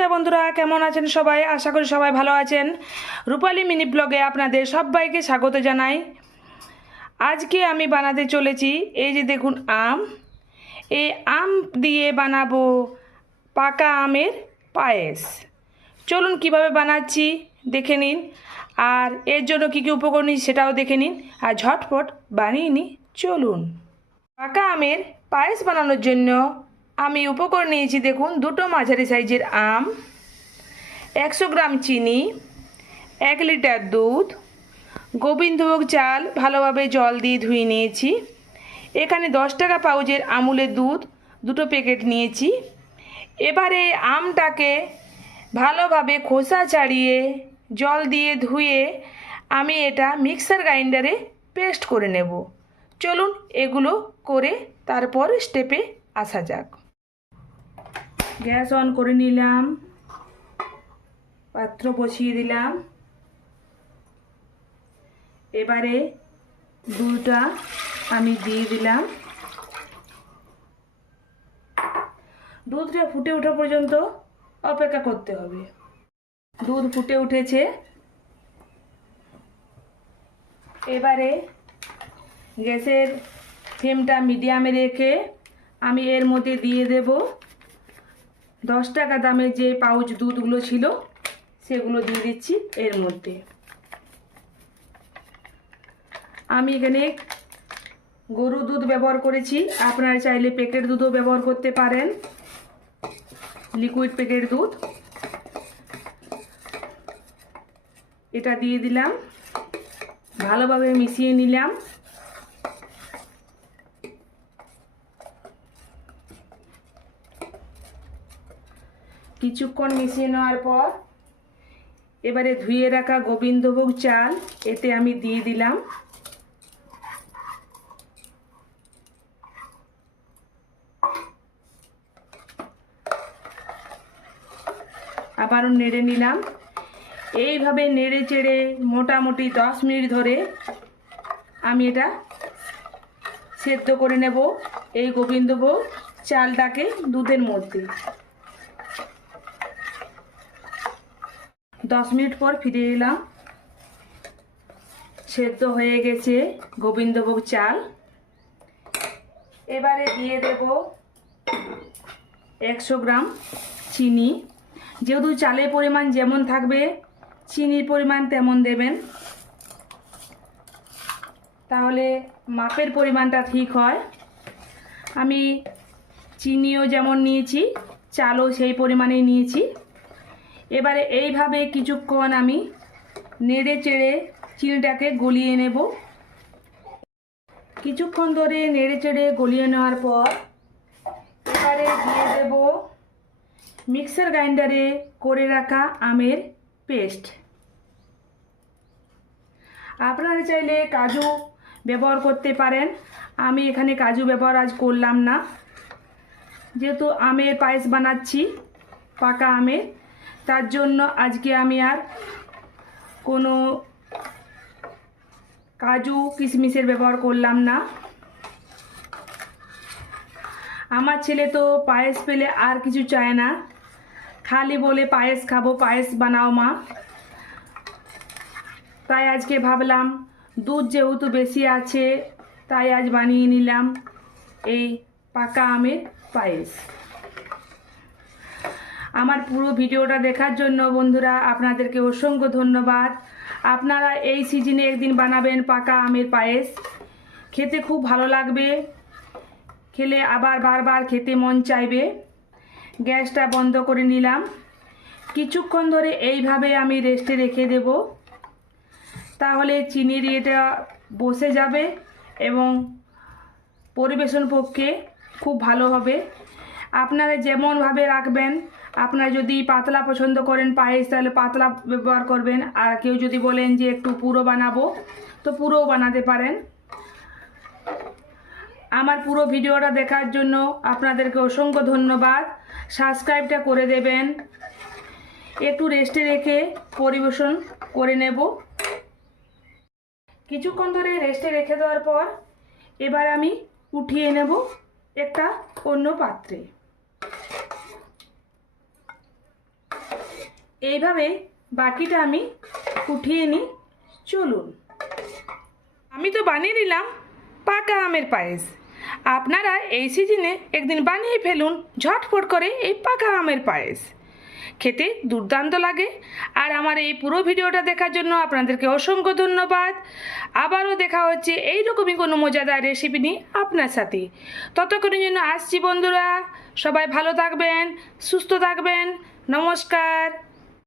নমস্কার বন্ধুরা, কেমন আছেন সবাই? আশা করি সবাই ভালো আছেন। রূপালী মিনি ব্লগে আপনাদের সবাইকে স্বাগত জানাই। আজকে আমি বানাতে চলেছি, এই যে দেখুন আম। এই আম দিয়ে বানাবো পাকা আমের পায়েস। চলুন কীভাবে বানাচ্ছি, দেখে নিন। আর এর জন্য কী কী উপকরণ সেটাও দেখে নিন। আর ঝটপট বানিয়ে নিই, চলুন। পাকা আমের পায়েস বানানোর জন্য আমি উপকরণ নিয়েছি দেখুন, দুটো মাঝারি সাইজের আম, একশো গ্রাম চিনি, এক লিটার দুধ, গোবিন্দভোগ চাল ভালোভাবে জল দিয়ে ধুয়ে নিয়েছি। এখানে দশ টাকা পাউচের আমুলের দুধ, দুটো প্যাকেট নিয়েছি। এবারে আমটাকে ভালোভাবে খোসা ছাড়িয়ে জল দিয়ে ধুয়ে আমি এটা মিক্সার গ্রাইন্ডারে পেস্ট করে নেব। চলুন এগুলো করে তারপর স্টেপে আসা যাক। গ্যাস অন করে নিলাম। পাত্র বসিয়ে দিলাম। এবারে দুধটা আমি দিয়ে দিলাম। দুধটা ফুটে ওঠা পর্যন্ত অপেক্ষা করতে হবে। দুধ ফুটে উঠেছে। এবারে গ্যাসের ফ্লেমটা মিডিয়ামে রেখে আমি এর মধ্যে দিয়ে দেব। দশ টাকা দামের যে পাউচ দুধগুলো ছিল, সেগুলো দিয়ে দিচ্ছি এর মধ্যে। আমি এখানে গরু দুধ ব্যবহার করেছি। আপনারা চাইলে প্যাকেট দুধও ব্যবহার করতে পারেন। লিকুইড প্যাকেট দুধ। এটা দিয়ে দিলাম। ভালোভাবে মিশিয়ে নিলাম। কিছুক্ষণ মিশিয়ে নেওয়ার পর এবারে ধুয়ে রাখা গোবিন্দভোগ চাল, এতে আমি দিয়ে দিলাম। আবারও নেড়ে নিলাম। এইভাবে নেড়ে চেড়ে মোটামুটি দশ মিনিট ধরে আমি এটা সেদ্ধ করে নেব এই গোবিন্দভোগ চালটাকে দুধের মধ্যে। দশ মিনিট পর ফিরে এলাম। সেদ্ধ হয়ে গেছে গোবিন্দভোগ চাল। এবারে দিয়ে দেব একশো গ্রাম চিনি। যেহেতু চালের পরিমাণ যেমন থাকবে, চিনির পরিমাণ তেমন দেবেন। তাহলে মাপের পরিমাণটা ঠিক হয়। আমি চিনিও যেমন নিয়েছি, চালও সেই পরিমাণেই নিয়েছি। এবারে এইভাবে কিছুক্ষণ আমি নেড়ে চেড়ে চিনিটাকে গলিয়ে নেব। কিছুক্ষণ ধরে নেড়ে চেড়ে গলিয়ে নেওয়ার পর এবারে দিয়ে দেব মিক্সার গ্রাইন্ডারে করে রাখা আমের পেস্ট। আপনারা চাইলে কাজু ব্যবহার করতে পারেন। আমি এখানে কাজু ব্যবহার আজ করলাম না। যেহেতু আমের পায়েস বানাচ্ছি, পাকা আমের। তার জন্য আজকে আমি আর কোনো কাজু কিশমিশের ব্যবহার করলাম না। আমার ছেলে তো পায়েস পেলে আর কিছু চায় না। খালি বলে, পায়েস খাব, পায়েস বানাও মা। তাই আজকে ভাবলাম, দুধ যেহেতু বেশি আছে, তাই আজ বানিয়ে নিলাম এই পাকা আমের পায়েস। আমার পুরো ভিডিওটা দেখার জন্য বন্ধুরা আপনাদেরকে অসংখ্য ধন্যবাদ। আপনারা এই সিজনে একদিন বানাবেন পাকা আমের পায়েস। খেতে খুব ভালো লাগবে। খেলে আবার বারবার খেতে মন চাইবে। গ্যাসটা বন্ধ করে নিলাম। কিছুক্ষণ ধরে এইভাবে আমি রেস্টে রেখে দেব। তাহলে চিনির এটা বসে যাবে এবং পরিবেশন পক্ষে খুব ভালো হবে। আপনারা যেমনভাবে রাখবেন আপনারা যদি পাতলা পছন্দ করেন পায়েস, তাহলে পাতলা ব্যবহার করবেন। আর কেউ যদি বলেন যে একটু পুরো বানাবো, তো পুরোও বানাতে পারেন। আমার পুরো ভিডিওটা দেখার জন্য আপনাদেরকে অসংখ্য ধন্যবাদ। সাবস্ক্রাইবটা করে দেবেন। একটু রেস্টে রেখে পরিবেশন করে নেব। কিছুক্ষণ ধরে রেস্টে রেখে দেওয়ার পর এবার আমি উঠিয়ে নেব একটা অন্য পাত্রে। এইভাবে বাকিটা আমি উঠিয়ে নিই। চলুন। আমি তো বানিয়ে নিলাম পাকা আমের পায়েস। আপনারা এই সিজনে একদিন বানিয়ে ফেলুন ঝটফট করে এই পাকা আমের পায়েস। খেতে দুর্দান্ত লাগে। আর আমার এই পুরো ভিডিওটা দেখার জন্য আপনাদেরকে অসংখ্য ধন্যবাদ। আবারও দেখা হচ্ছে এই রকমই কোনো মজাদার রেসিপি নিয়ে আপনার সাথে। ততক্ষণের জন্য আসছি বন্ধুরা, সবাই ভালো থাকবেন, সুস্থ থাকবেন। নমস্কার।